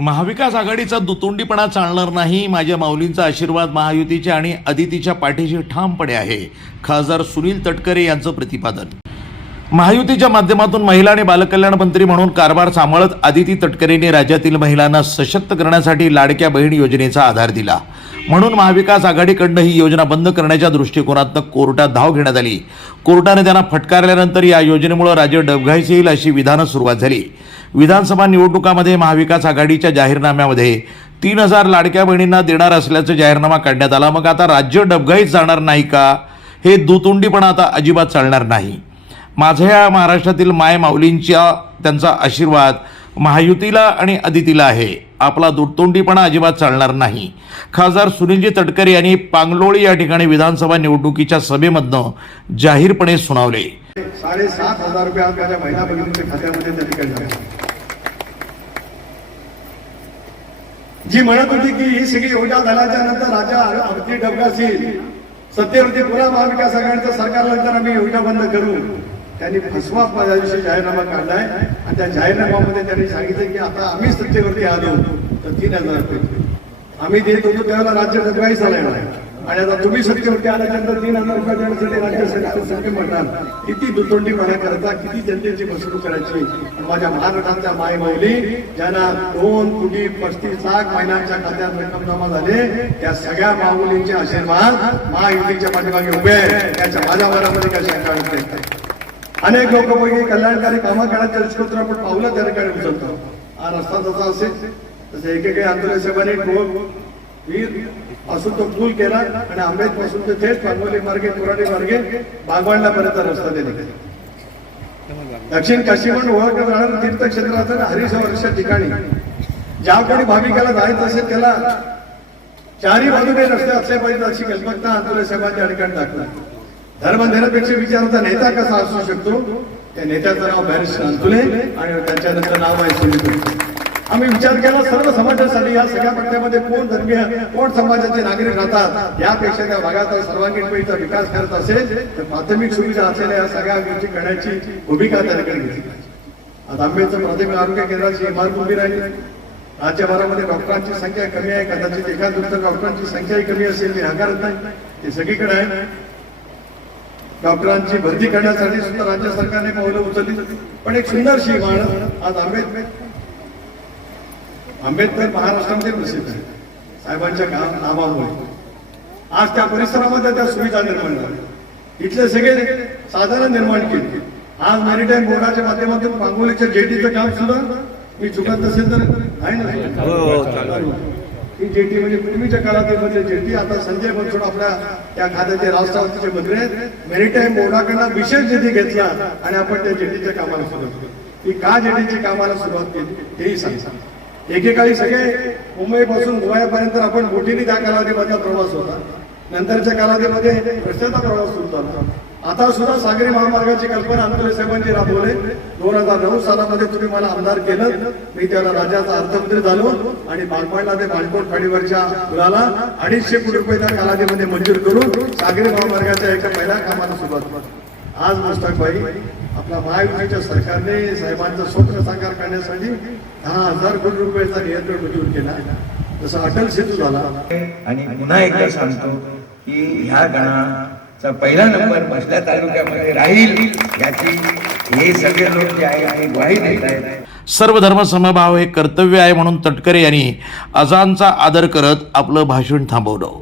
महाविकास आघाडीचा दुतोंडीपणा चालणार नाही माझ्या माऊलींचा आशीर्वाद महायुतीच्या आणि अदितीच्या पाठीशी ठामपणे आहे खासदार सुनील तटकरे यांचं प्रतिपादन. महायुतीच्या माध्यमातून महिला आणि बालकल्याण मंत्री म्हणून कारभार सांभाळत आदिती तटकरेंनी राज्यातील महिलांना सशक्त करण्यासाठी लाडक्या बहीण योजनेचा आधार दिला. म्हणून महाविकास आघाडीकडनं ही योजना बंद करण्याच्या दृष्टिकोनातनं कोर्टात धाव घेण्यात आली. कोर्टाने त्यांना फटकारल्यानंतर या योजनेमुळे राज्य डबघाईस येईल अशी विधानं सुरुवात झाली. विधानसभा निवडणुकामध्ये महाविकास आघाडीच्या जाहीरनाम्यामध्ये तीन हजार लाडक्या बहिणींना देणार असल्याचा जाहीरनामा काढण्यात आला. मग आता राज्य डबघाईत जाणार नाही का? हे दुतोंडीपणा आता अजिबात चालणार नाही. माझ्या या महाराष्ट्रातील माय माऊलींच्या त्यांचा आशीर्वाद महायुतीला आणि अदितीला आहे. आपला दुतोंडीपणा अजिबात चालणार नाही. खासदार सुनीलजी तटकरे यांनी पांगलोळी या ठिकाणी विधानसभा निवडणुकीच्या सभेमधनं जाहीरपणे सुनावले. साडेसात हजार रुपये महिला बहिणींच्या खात्यामध्ये त्या ठिकाणी जमा. जी म्हणत होती की ही सगळी योजना झाल्याच्यानंतर राजा अगदी डबगासी सत्तेवरती पुन्हा महाविकास आघाडीचं सरकार नंतर आम्ही योजना बंद करू. त्यांनी फसवा पदाविषयी जाहीरनामा काढलाय. आणि त्या जाहीरनाम्यामध्ये त्यांनी सांगितलं की आता आम्ही सत्तेवरती आलो. तर तीन हजार रुपये. आम्ही देत होतो त्यावेळेला राज्य डबगाई झालेला आहे. आणि आता तुम्ही सत्तेवरती आल्यानंतर तीन हजार रुपये देण्यासाठी राज्य सरकार सत्य म्हणणार किती दुतोंडीपणा करता किती जनतेची फसवणूक करायची? माझ्या महाराष्ट्राच्या माय महिली ज्यांना दोन कोटी पस्तीस लाख महिलांच्या खात्यात रक्कम जमा झाले त्या सगळ्या माऊलींचे आशीर्वाद महायुतीच्या पाठीमागे उभे आहे त्याच्या माझ्या मनामध्ये काय शंका नाही अनेक लोक पैकी कल्याणकारी कामं करण्याच्या दृष्टीकोनातून आपण पावलं त्या ठिकाणी उचलतो हा रस्ता जसा असेल. तसे एकेकाळी आंदोलन वीर तो पूल केला आणि आंबेत पासून ते थेट पांगोली मार्गे कुराडी मार्गे बागवाडला पर्यंत रस्ता दिला दक्षिण काशी म्हणून ओळखलं जाणार तीर्थक्षेत्राचं हरिशवर्षा ठिकाणी ज्या कोणी भाविकाला जायचं असेल त्याला चारही बाजूने रस्ते असले पाहिजे अशी कल्पना आंदोलन साहेबांच्या ठिकाणी टाकला धर्मधेरापेक्षा विचाराचा नेता कसा असू शकतो? त्या नेत्याचं नाव बॅरिस्टर अंतुले आणि त्याच्यानंतर नाव आहे सुनील. आम्ही विचार केला सर्व समाजासाठी या सगळ्या पट्ट्यामध्ये कोण धर्मीय कोण समाजाचे नागरिक राहतात यापेक्षा त्या भागाचा सर्वांगीण पैसा विकास करत असेल तर प्राथमिक सुविधा असलेल्या या सगळ्या गोष्टी करण्याची भूमिका त्या ठिकाणी घेतली पाहिजे. आता प्राथमिक आरोग्य केंद्राची इमारत उभी राहिली. राज्यभरामध्ये डॉक्टरांची संख्या कमी आहे कदाचित एका दुसऱ्या डॉक्टरांची संख्याही कमी असेल ते हकारत नाही. ते सगळीकडे आहे. डॉक्टरांची भरती करण्यासाठी सुद्धा राज्य सरकारने पावलं उचलली. पण एक सुंदरशी इमारत आज आंबेडकर आंबेडकर महाराष्ट्रामध्ये प्रसिद्ध आहे साहेबांच्या गाव नावामुळे. आज त्या परिसरामध्ये त्या सुविधा निर्माण झाल्या. इथले सगळे साधनं निर्माण केली. आज मॅरिटाईम बोर्डाच्या माध्यमातून पांगोलीच्या जेटीचं काम सुद्धा मी चुकत नसेल तर आहे ना? ही जेटी म्हणजे पूर्वीच्या काळातील जेटी. आता संजय बनसोड आपल्या त्या खात्याचे राष्ट्रवादीचे मंत्री आहेत. मेरिटाईम बोर्डाकडनं विशेष निधी घेतला आणि आपण त्या जेटीच्या कामाला सुरुवात केली. ही का जेटीची कामाला सुरुवात केली तेही सांगा एकेकाळी सगळे मुंबईपासून गोव्यापर्यंत आपण बोटीने त्या कालावधीमध्ये प्रवास होता. नंतरच्या कालावधीमध्ये रस्त्याचा प्रवास सुरू झाला. आता सुद्धा सागरी महामार्गाची कल्पना अंतरे साहेबांनी राबवले दोन हजार नऊ सालामध्ये तुम्ही मला आमदार केलं. मी त्याला राज्याचा अर्थमंत्री झालो आणि बागमाडला ते बाणकोट खाडीवरच्या पुलाला अडीचशे कोटी रुपये त्या कालावधीमध्ये मंजूर करून सागरी महामार्गाच्या एका पहिल्या कामाला सुरुवात आज मुस्ताकबाई आपल्या महायुतीच्या सरकारने साहेबांचं स्वप्न साकार करण्यासाठी दहा हजार कोटी रुपयाचा नियंत्रण मंजूर केला. जसं अटल सेतू झाला. आणि पुन्हा एकदा सांगतो की ह्या गणाचा पहिला नंबर मसल्या तालुक्यामध्ये राहील याची हे सगळे लोक जे आहे आणि ग्वाही देत आहेत. सर्व धर्म समभाव हे कर्तव्य आहे म्हणून तटकरे यांनी अजानचा आदर करत आपलं भाषण थांबवलं.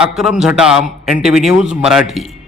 Akram Jhatam N T V news Marathi.